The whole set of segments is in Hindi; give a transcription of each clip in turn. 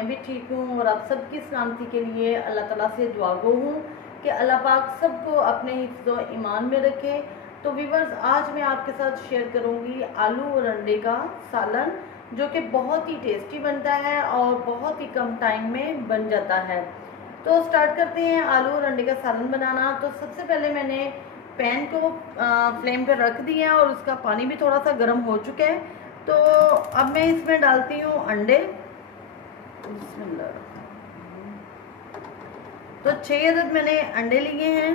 मैं भी ठीक हूँ और आप सबकी सलामती के लिए अल्लाह ताला से दुआ गो हूँ कि अल्लाह पाक सबको अपने हिफ्ज़ व ईमान में रखे। तो व्यूअर्स, आज मैं आपके साथ शेयर करूँगी आलू और अंडे का सालन, जो कि बहुत ही टेस्टी बनता है और बहुत ही कम टाइम में बन जाता है। तो स्टार्ट करते हैं आलू और अंडे का सालन बनाना। तो सबसे पहले मैंने पैन को फ्लेम पर रख दिया और उसका पानी भी थोड़ा सा गर्म हो चुका है। तो अब मैं इसमें डालती हूँ अंडे। तो 6 अदद मैंने अंडे लिए हैं।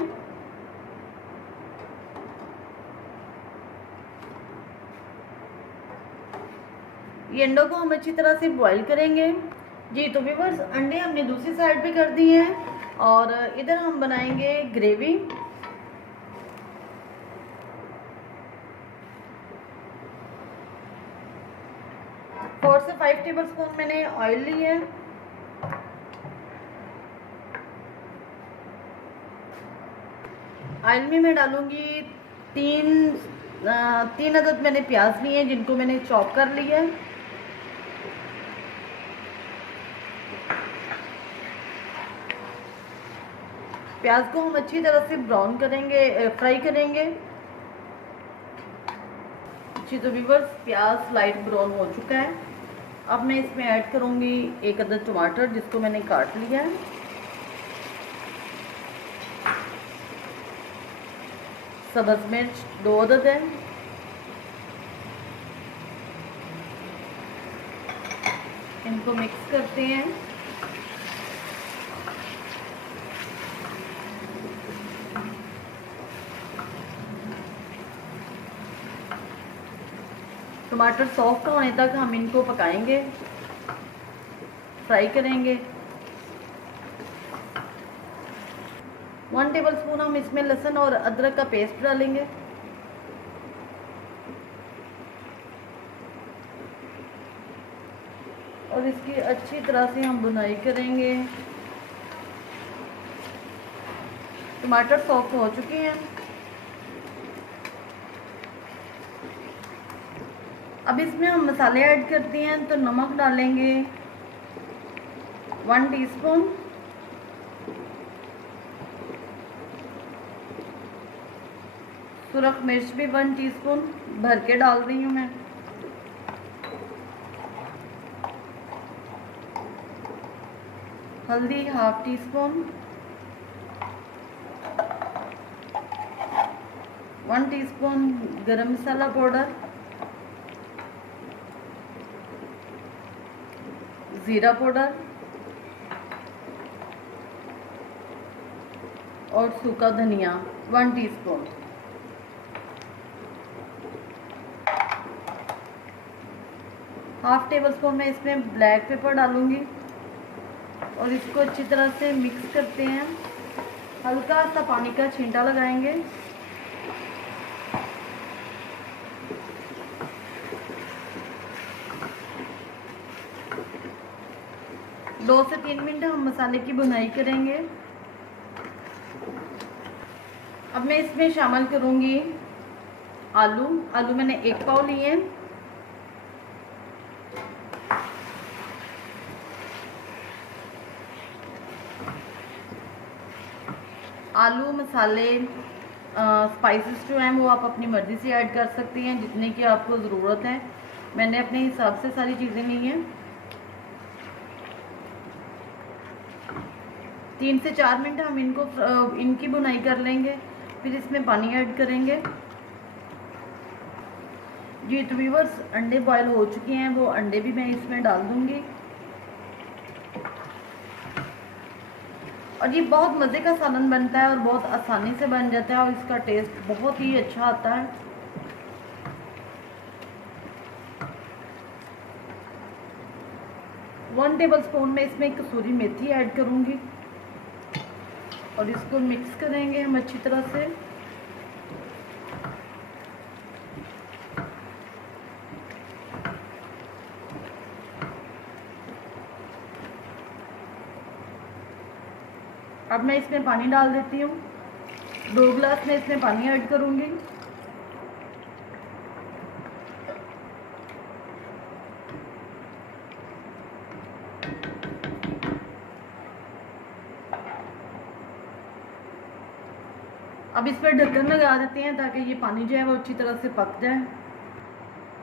ये अंडों को हम अच्छी तरह से बॉईल करेंगे। जी तो व्यूअर्स, अंडे हमने दूसरी साइड पे कर दिए हैं और इधर हम बनाएंगे ग्रेवी। फोर से 5 टेबल स्पून मैंने ऑयल लिए है। ऑयल में मैं डालूंगी तीन अदद मैंने प्याज लिए हैं, जिनको मैंने चॉप कर लिया है। प्याज को हम अच्छी तरह से ब्राउन करेंगे, फ्राई करेंगे। जी तो व्यूअर्स, प्याज लाइट ब्राउन हो चुका है। अब मैं इसमें ऐड करूंगी 1 अदद टमाटर, जिसको मैंने काट लिया है। सब्ज़ मिर्च 2 अदद है। इनको मिक्स करते हैं। टमाटर सॉफ्ट होने तक हम इनको पकाएंगे, फ्राई करेंगे। 1 टेबल स्पून हम इसमें लहसुन और अदरक का पेस्ट डालेंगे। और इसकी अच्छी तरह से हम भुनाई करेंगे। टमाटर सॉफ्ट हो चुके हैं। अब इसमें हम मसाले ऐड करते हैं। तो नमक डालेंगे 1 टीस्पून, सुरख मिर्च भी 1 टीस्पून भर के डाल रही हूँ मैं। हल्दी 1/2 टीस्पून, 1 टीस्पून गरम मसाला पाउडर, ज़ीरा पाउडर और सूखा धनिया 1 टीस्पून। हाफ टेबल स्पून मैं इसमें ब्लैक पेपर डालूंगी और इसको अच्छी तरह से मिक्स करते हैं। हल्का सा पानी का छींटा लगाएंगे। दो से 3 मिनट हम मसाले की भुनाई करेंगे। अब मैं इसमें शामिल करूंगी आलू मैंने 1 पाव लिए हैं। आलू, मसाले, स्पाइसेस जो हैं वो आप अपनी मर्ज़ी से ऐड कर सकती हैं, जितने की आपको ज़रूरत है। मैंने अपने हिसाब से सारी चीज़ें ली हैं। 3 से 4 मिनट हम इनकी भुनाई कर लेंगे, फिर इसमें पानी ऐड करेंगे। जी तो व्यूअर्स, अंडे बॉयल हो चुके हैं, वो अंडे भी मैं इसमें डाल दूंगी। और ये बहुत मज़े का सालन बनता है और बहुत आसानी से बन जाता है और इसका टेस्ट बहुत ही अच्छा आता है। वन टेबल स्पून में इसमें कसूरी मेथी ऐड करूंगी और इसको मिक्स करेंगे हम अच्छी तरह से। अब मैं इसमें पानी डाल देती हूँ। 2 गिलास में इसमें पानी ऐड करूँगी। अब इस पर ढक्कन लगा देते हैं ताकि ये पानी जो है वो अच्छी तरह से पक जाए।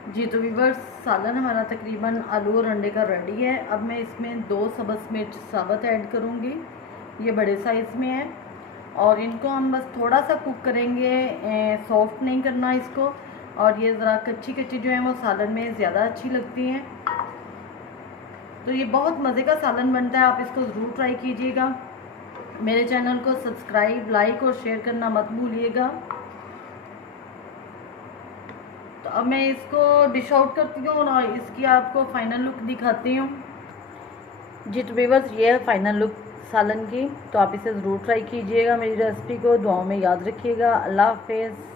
जी तो व्यूअर्स, सालन हमारा तकरीबन आलू और अंडे का रेडी है। अब मैं इसमें 2 सब्ज़ मिर्च साबुत ऐड करूँगी, ये बड़े साइज़ में है। और इनको हम बस थोड़ा सा कुक करेंगे, सॉफ्ट नहीं करना इसको। और ये ज़रा कच्ची कच्ची जो है वो सालन में ज़्यादा अच्छी लगती हैं। तो ये बहुत मज़े का सालन बनता है, आप इसको ज़रूर ट्राई कीजिएगा। मेरे चैनल को सब्सक्राइब, लाइक और शेयर करना मत भूलिएगा। तो अब मैं इसको डिश आउट करती हूँ और इसकी आपको फ़ाइनल लुक दिखाती हूँ। जी तो व्यूअर्स, ये है फ़ाइनल लुक सालन की। तो आप इसे ज़रूर ट्राई कीजिएगा, मेरी रेसिपी को दुआओं में याद रखिएगा। अल्लाह हाफ़िज़।